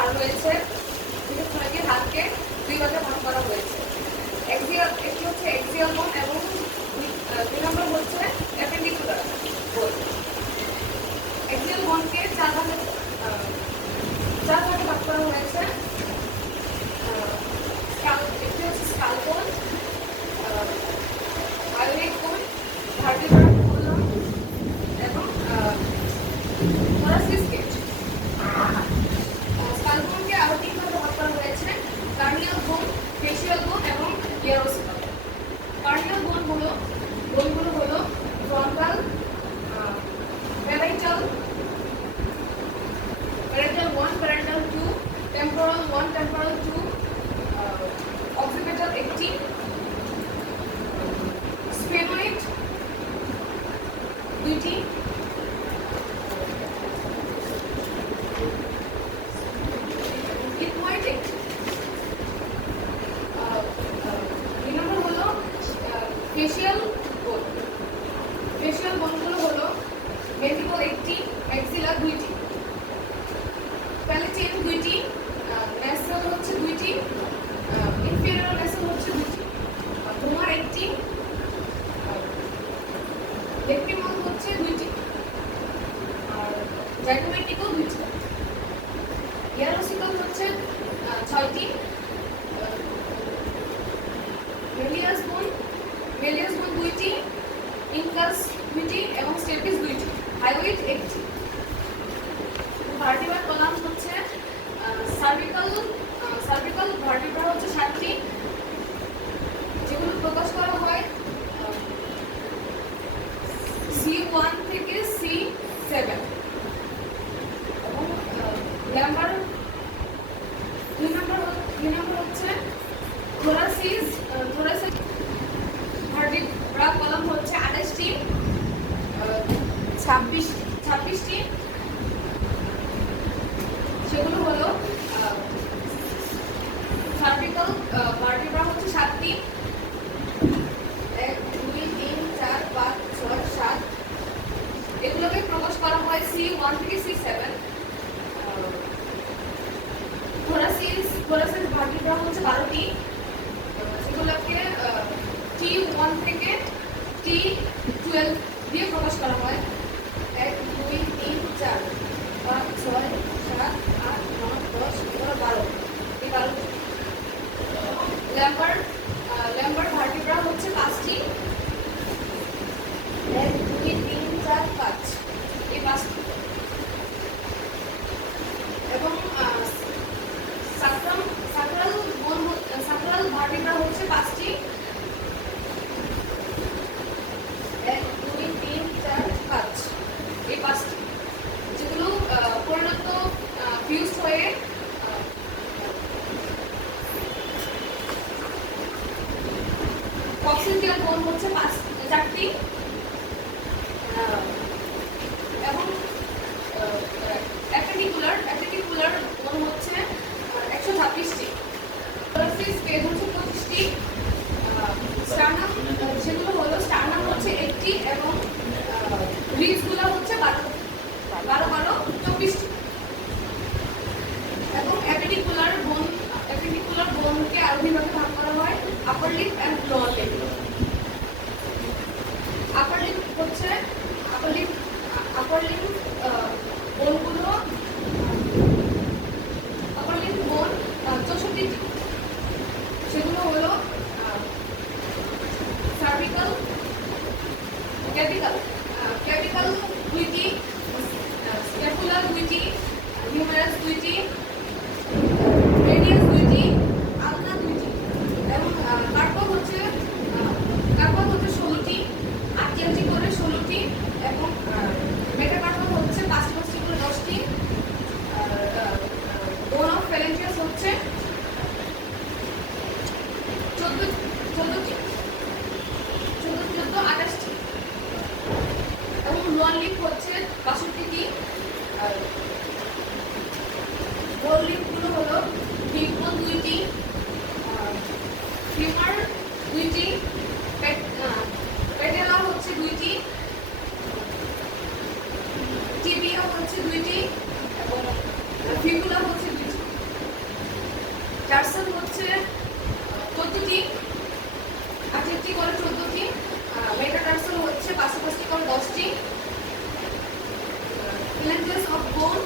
হাড় রয়েছে, হাড়কে দুই ভাগে ভাগ করা হয়েছে। একটি হচ্ছে এক্সিয়াল বোন এবং দুই নম্বর হচ্ছে অ্যাপেন্ডিকুলার বোন। এক্সিয়াল বোনকে চার ভাগে ভাগ করা হয়েছে। একটি হচ্ছে স্কাল বোন, আয়োনিক বোন, ভার্টিব্রা বললাম, এবং থোরাসিস গেট। স্কাল বোনকে আরো তিন ভাগে ভাগ করা হয়েছে: কার্নিয়াল বোন, ফেসিয়াল বোন এবং ইয়ারোসিকাল। কার্নিয়াল বোনগুলো হলো frontal, parietal 1, parietal 2, temporal 1, temporal 2, occipital 18, স্ফেনোইড 2টি, ইথময়েড 1টি। দুই নম্বর হলো ফেসিয়াল বোন। ফেসিয়াল বোনগুলো হলো ভেন্ট্রিকল 1টি, ম্যাক্সিলা 2টি, প্যালেটিন 2টি, ন্যাসাল হচ্ছে 2টি, ইনফেরিয়র ন্যাসাল হচ্ছে 2টি, ভোমার 1টি, লেক্রিমাল হচ্ছে 2টি, আর জাইগোমেটিকও 2টি। ইয়ারোসিকাল হচ্ছে 6টি, মেলিয়াস বোন 2টি, ইনকাস 2টি এবং স্টেপিস 2টি, হাইওয়েড 1টি। ভার্টিব্রাল কলাম হচ্ছে সার্ভিকাল ভার্টিব্রা হচ্ছে 7টি, যেগুলো প্রকাশ করা হয় C1 থেকে C7, এবং ল্যাম্বার 2 নম্বর হচ্ছে থোরাসিস ভার্টিব্রা কলাম হচ্ছে 28টি, 26টি, সেগুলো হলো সার্ভিকাল ভার্টিব্রা হচ্ছে 7টি, 1, 2, 3, 4, 5, 6, 7, এগুলোকে প্রকাশ করা হয় C1 থেকে C7। থোরাসিস ভার্টিব্রা হচ্ছে 12টি, সেগুলোকে T1 থেকে T12 দিয়ে প্রকাশ করা হয়। 1, 2, 3, 4, 5, 6, 7, 8, 9, 10, 11, 12, এই 12টি। ল্যাম্বার ভার্টিব্রা হচ্ছে 5টি, 1, 2, 3, 4, 5, এই 5টি, এবং সাকরাল ভার্টিব্রা হচ্ছে 5টি, 1, 2, 3, 4, 5, এই 5টি, যেগুলো পরিণত ফিউজ হয়ে কক্সিডিয়াল বোন হচ্ছে 4টি, এবং অ্যাপেন্ডিকুলার বোন হচ্ছে 126টি। থোরাসিস গেট হচ্ছে 25টি, স্টার্নাম সেগুলো হলো স্টার্নাম হচ্ছে 1টি, এবং রিবসগুলো হচ্ছে 12, 24টি। এবং অ্যাপেন্ডিকুলার বোনকে আরো দুই ভাগে ভাগ করা হয়: upper lip and lower lip. Upper lip বোনগুলো আপার লিপ বোন 64টি, সেগুলো হলো সার্ভিকাল, ক্যাপিকাল 2টি, স্ক্যাপুলার 2টি, হিউমেরাস 2টি, রেডিয়াস 2টি, আলনা 2টি, এবং কার্পল হচ্ছে 16টি, 8টি করে 16টি, এবং মেটাকার্পল হচ্ছে 5টি করে 10টি। বোন অফ ফ্যালেঞ্জিয়াস হচ্ছে 14টি, 28টি, এবং লোয়ার লিপ হচ্ছে 62টি। গোল লিপগুলো হলো হিপবোন 2টি, ফিমার 2টি, পেটেলা হচ্ছে 2টি, টিবিয়া হচ্ছে 2টি, এবং ফিবুলা হচ্ছে 2টি। টার্সাল হচ্ছে 14টি, আর্টেরিটি করে 14টি, মেটাটার্সাল হচ্ছে পাশাপাশি করে 10টি। ফিলেন্টাস অফ বোন